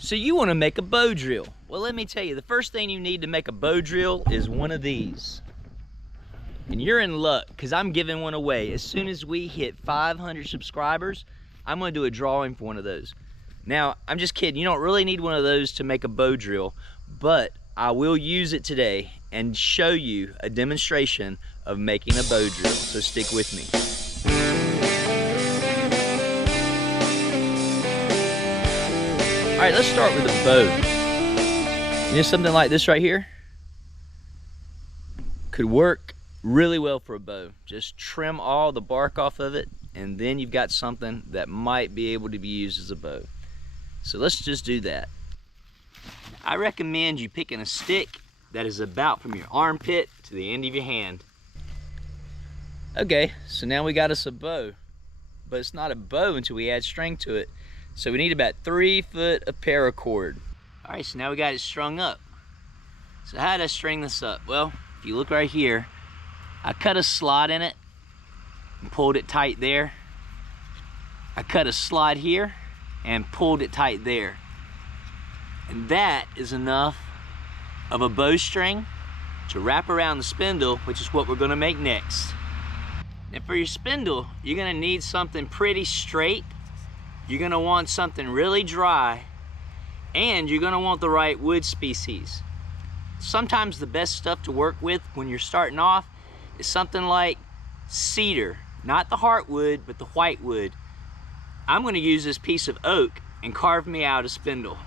So you want to make a bow drill. Well, let me tell you, the first thing you need to make a bow drill is one of these. And you're in luck, because I'm giving one away. As soon as we hit 500 subscribers, I'm going to do a drawing for one of those. Now, I'm just kidding. You don't really need one of those to make a bow drill, but I will use it today and show you a demonstration of making a bow drill. So stick with me. All right, let's start with a bow. You know, something like this right here could work really well for a bow. Just trim all the bark off of it, and then you've got something that might be able to be used as a bow. So let's just do that. I recommend you picking a stick that is about from your armpit to the end of your hand. Okay, so now we got us a bow, but it's not a bow until we add string to it. So we need about 3 foot of paracord. All right, so now we got it strung up. So how did I string this up? Well, if you look right here, I cut a slot in it and pulled it tight there. I cut a slot here and pulled it tight there. And that is enough of a bowstring to wrap around the spindle, which is what we're gonna make next. And for your spindle, you're gonna need something pretty straight. You're gonna want something really dry, and you're gonna want the right wood species. Sometimes the best stuff to work with when you're starting off is something like cedar, not the heartwood, but the whitewood. I'm gonna use this piece of oak and carve me out a spindle.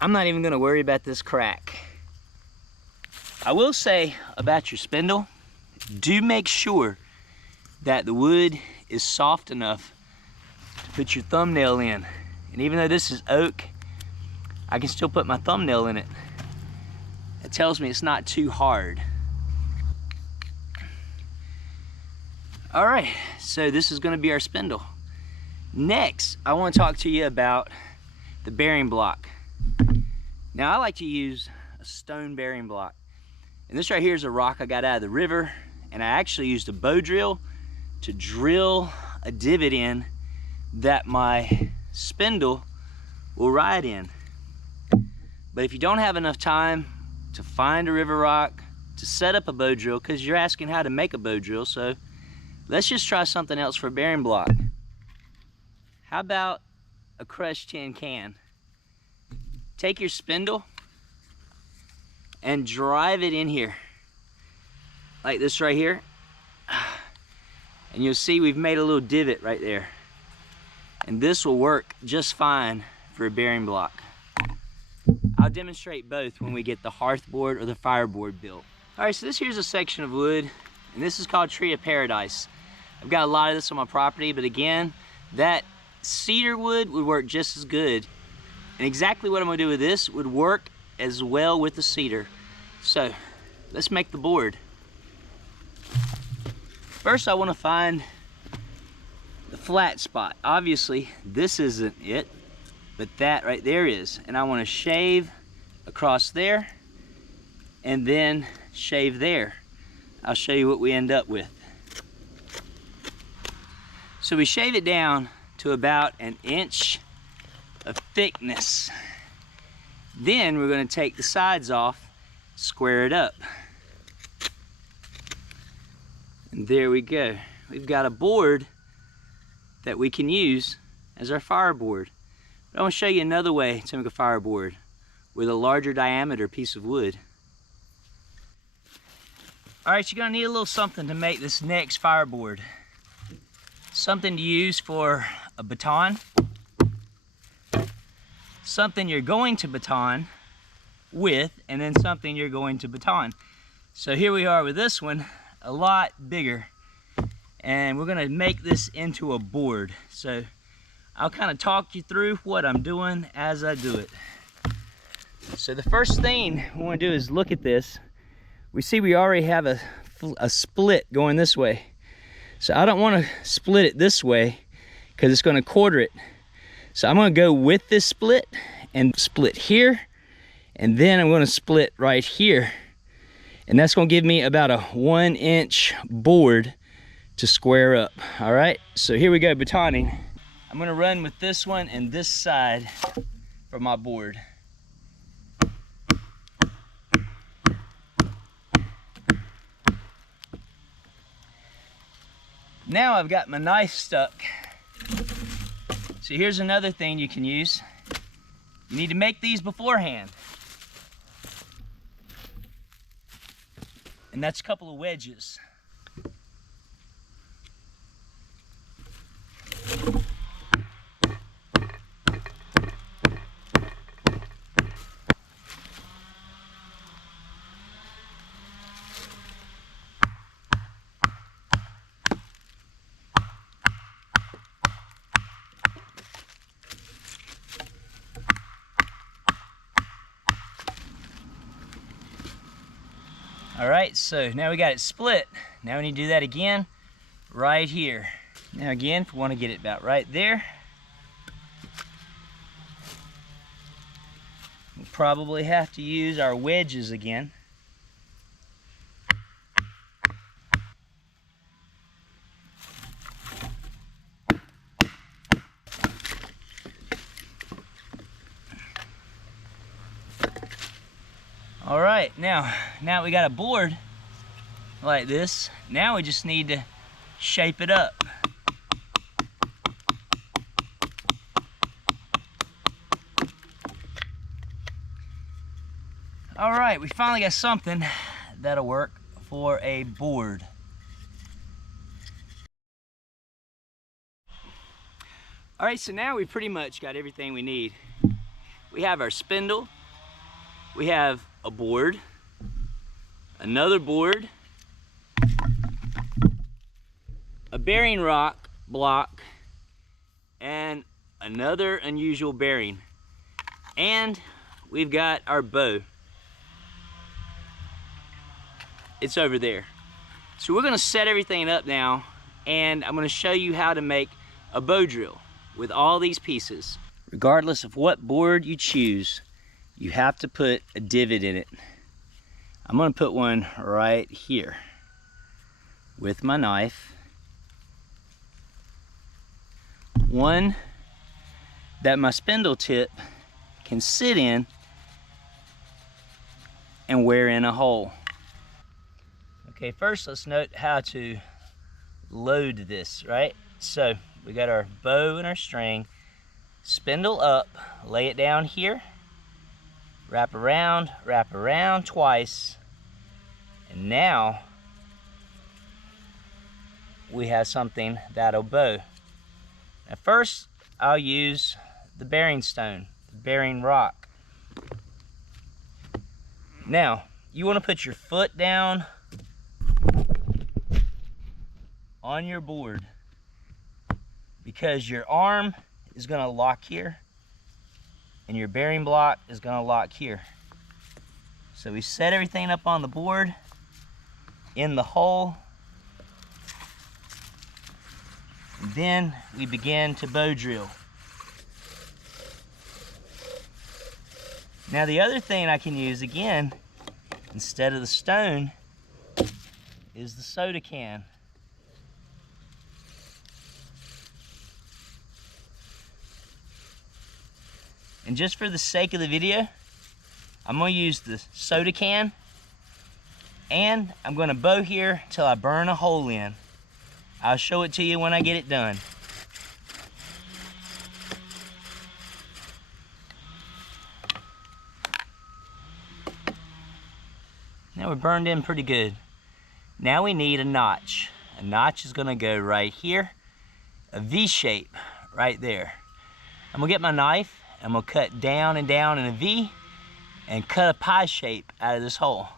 I'm not even gonna worry about this crack. I will say about your spindle, do make sure that the wood is soft enough to put your thumbnail in. And even though this is oak, I can still put my thumbnail in it. It tells me it's not too hard. All right, so this is gonna be our spindle. Next, I wanna talk to you about the bearing block. Now I like to use a stone bearing block. And this right here is a rock I got out of the river, and I actually used a bow drill to drill a divot in that my spindle will ride in. But if you don't have enough time to find a river rock, to set up a bow drill, because you're asking how to make a bow drill, so let's just try something else for a bearing block. How about a crushed tin can? Take your spindle and drive it in here, like this right here. And you'll see we've made a little divot right there. And this will work just fine for a bearing block. I'll demonstrate both when we get the hearth board or the fireboard built. All right, so this here's a section of wood, and this is called Tree of Paradise. I've got a lot of this on my property, but again, that cedar wood would work just as good. And exactly what I'm gonna do with this would work as well with the cedar. So let's make the board. First, I want to find the flat spot. Obviously this isn't it, but that right there is. And I want to shave across there and then shave there. I'll show you what we end up with. So we shave it down to about 1 inch of thickness. Then we're going to take the sides off, square it up. And there we go. We've got a board that we can use as our fireboard. But I want to show you another way to make a fireboard with a larger diameter piece of wood. All right, you're going to need a little something to make this next fireboard. Something to use for a baton. Something you're going to baton with, and then something you're going to baton. So here we are with this one, a lot bigger, and we're gonna make this into a board. So I'll kind of talk you through what I'm doing as I do it. So the first thing we want to do is look at this. We see we already have a split going this way. So I don't want to split it this way because it's going to quarter it. So I'm going to go with this split and split here, and then I'm going to split right here. And that's going to give me about a 1 inch board to square up. All right, so here we go, batoning. I'm gonna run with this one and this side for my board. Now I've got my knife stuck. So here's another thing you can use. You need to make these beforehand. And that's a couple of wedges. All right, so now we got it split. Now we need to do that again right here. Now again, if we want to get it about right there, we'll probably have to use our wedges again. All right, now we got a board like this. Now we just need to shape it up. All right, we finally got something that'll work for a board. All right, so now we pretty much got everything we need. We have our spindle, we have a board, another board, a bearing rock block, and another unusual bearing. And we've got our bow. It's over there. So we're gonna set everything up now, and I'm gonna show you how to make a bow drill with all these pieces. Regardless of what board you choose, you have to put a divot in it. I'm gonna put one right here with my knife. One that my spindle tip can sit in and wear in a hole. Okay, first let's note how to load this, right? So we got our bow and our string, spindle up, lay it down here, wrap around twice, and now we have something that'll bow. Now first, I'll use the bearing stone, the bearing rock. Now, you want to put your foot down on your board because your arm is going to lock here and your bearing block is going to lock here. So we set everything up on the board in the hole, and then we begin to bow drill. Now the other thing I can use again instead of the stone is the soda can. And just for the sake of the video, I'm going to use the soda can, and I'm going to bow here till I burn a hole in. I'll show it to you when I get it done. Now we're burned in pretty good. Now we need a notch. A notch is going to go right here, a V shape right there. I'm going to get my knife. I'm gonna cut down and down in a V and cut a pie shape out of this hole.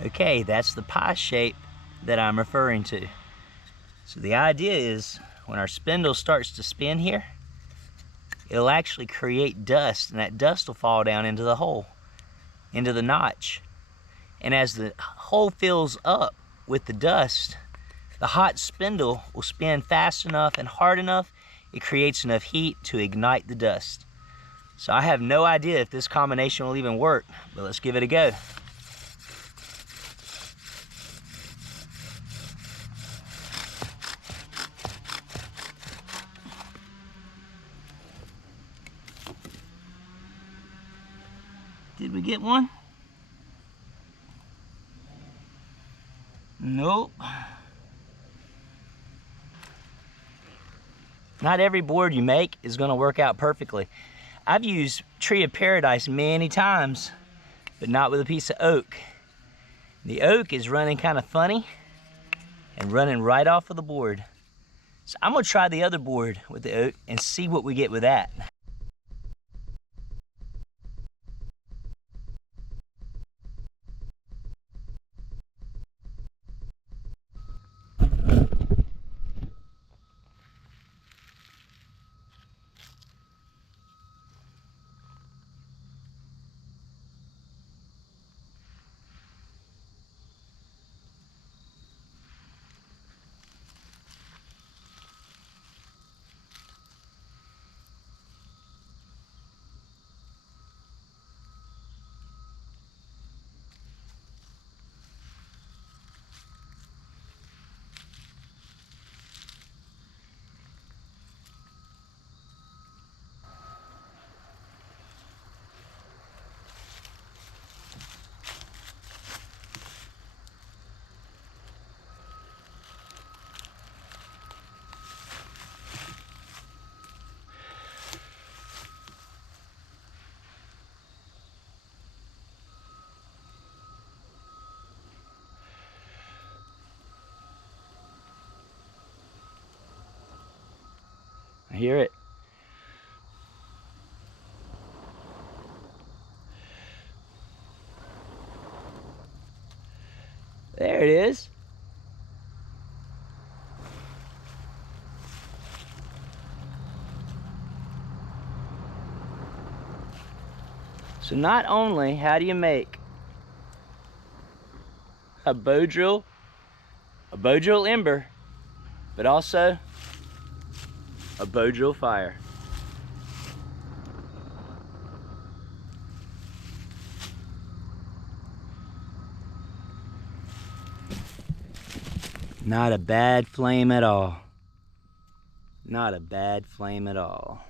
Okay, that's the pie shape that I'm referring to. So the idea is when our spindle starts to spin here, it'll actually create dust, and that dust will fall down into the hole, into the notch. And as the hole fills up with the dust, the hot spindle will spin fast enough and hard enough. It creates enough heat to ignite the dust. So I have no idea if this combination will even work, but let's give it a go. Did we get one? Nope. Not every board you make is gonna work out perfectly. I've used Tree of Paradise many times, but not with a piece of oak. The oak is running kind of funny and running right off of the board. So I'm gonna try the other board with the oak and see what we get with that. I hear it. There it is. So not only how do you make a bow drill ember, but also a bow drill fire. Not a bad flame at all. Not a bad flame at all.